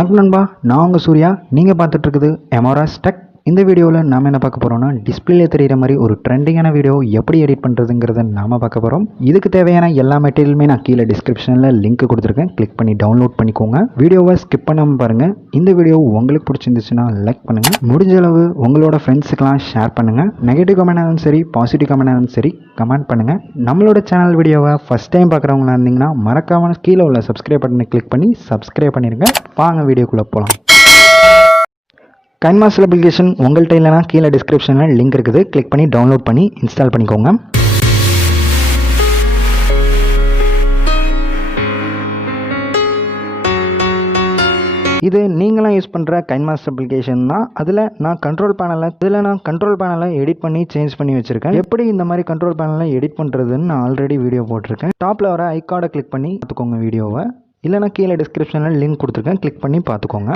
வணக்கம் நண்பா, நான் உங்கள் சூர்யா. நீங்கள் பார்த்துட்டு இருக்குது MRStech. இந்த வீடியோவில் நாம் என்ன பார்க்க போகிறோம்னா, டிஸ்பிளே தெரிகிற மாதிரி ஒரு ட்ரெண்டிங்கான வீடியோ எப்படி எடிட் பண்ணுறதுங்கிறத நாம் பார்க்க போகிறோம். இதுக்கு தேவையான எல்லா மெட்டீரியலுமே நான் கீழே டிஸ்கிரிப்ஷனில் லிங்க் கொடுத்துருக்கேன். கிளிக் பண்ணி டவுன்லோட் பண்ணிக்கோங்க. வீடியோவை ஸ்கிப் பண்ணாமல் பாருங்கள். இந்த வீடியோ உங்களுக்கு பிடிச்சிருந்துச்சுன்னா லைக் பண்ணுங்கள். முடிஞ்ச அளவு உங்களோட ஃப்ரெண்ட்ஸுக்கெல்லாம் ஷேர் பண்ணுங்கள். நெகட்டிவ் கமெண்ட் ஆனாலும் சரி, பாசிட்டிவ் கமெண்ட் ஆனாலும் சரி கமெண்ட் பண்ணுங்கள். நம்மளோட சேனல் வீடியோவை ஃபஸ்ட் டைம் பார்க்குறவங்களா இருந்தீங்கன்னா மறக்காமல் கீழே உள்ள சப்ஸ்கிரைப் பட்டனை கிளிக் பண்ணி சப்ஸ்கிரைப் பண்ணிடுங்க. வாங்க வீடியோக்குள்ளே போகலாம். Kinemaster அப்ளிகேஷன் உங்கள்கிட்ட இல்லைனா கீழே டிஸ்கிரிப்ஷனில் லிங்க் இருக்குது. கிளிக் பண்ணி டவுன்லோட் பண்ணி இன்ஸ்டால் பண்ணிக்கோங்க. இது நீங்களாம் யூஸ் பண்ணுற Kinemaster அப்ளிகேஷன் தான். அதில் நான் கண்ட்ரோல் பேனலை எடிட் பண்ணி சேஞ்ச் பண்ணி வச்சுருக்கேன். எப்படி இந்த மாதிரி கண்ட்ரோல் பேனலை எடிட் பண்ணுறதுன்னு நான் ஆல்ரெடி வீடியோ போட்டிருக்கேன். டாப்பில் வர ஐகார்டை கிளிக் பண்ணி பார்த்துக்கோங்க வீடியோவை. இல்லைனா கீழே டிஸ்கிரிப்ஷனில் லிங்க் கொடுத்துருக்கேன். கிளிக் பண்ணி பார்த்துக்கோங்க.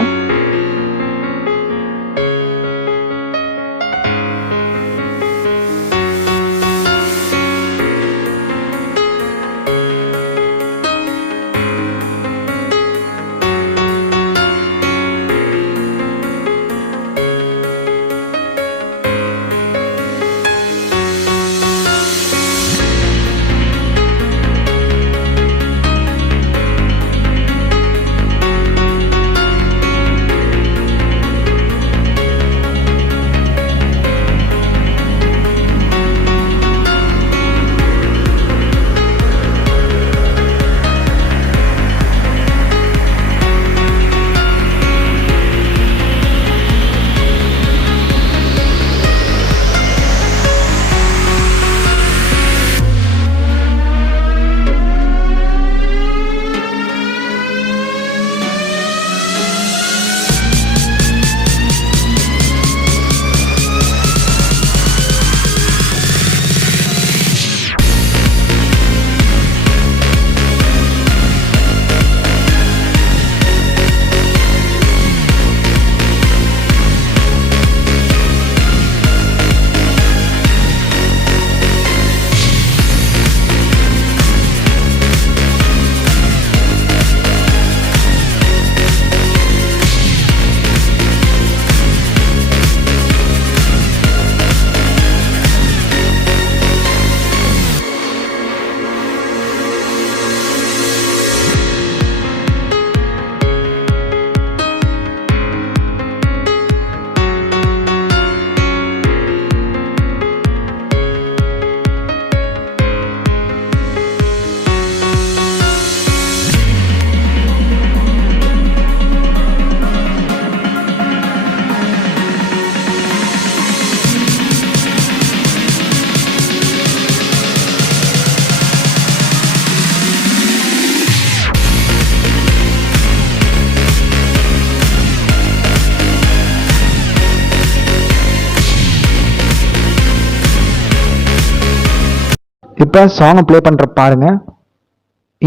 இப்போ சாங்கை ப்ளே பண்ணுற பாருங்கள்.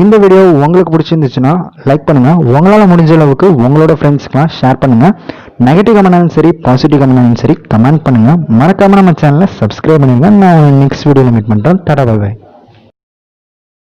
இந்த வீடியோ உங்களுக்கு பிடிச்சிருந்துச்சுன்னா லைக் பண்ணுங்கள். உங்களால் முடிஞ்ச அளவுக்கு உங்களோட ஃப்ரெண்ட்ஸ்க்கெலாம் ஷேர் பண்ணுங்கள். நெகட்டிவ் கமெண்டாலும் சரி, பாசிட்டிவ் கமெண்டாலும் சரி கமெண்ட் பண்ணுங்கள். மறக்காமல் நம்ம சேனலை சப்ஸ்கிரைப் பண்ணுங்கள். நான் நெக்ஸ்ட் வீடியோவில் மீட் பண்ணுறேன். டாடா பை பை.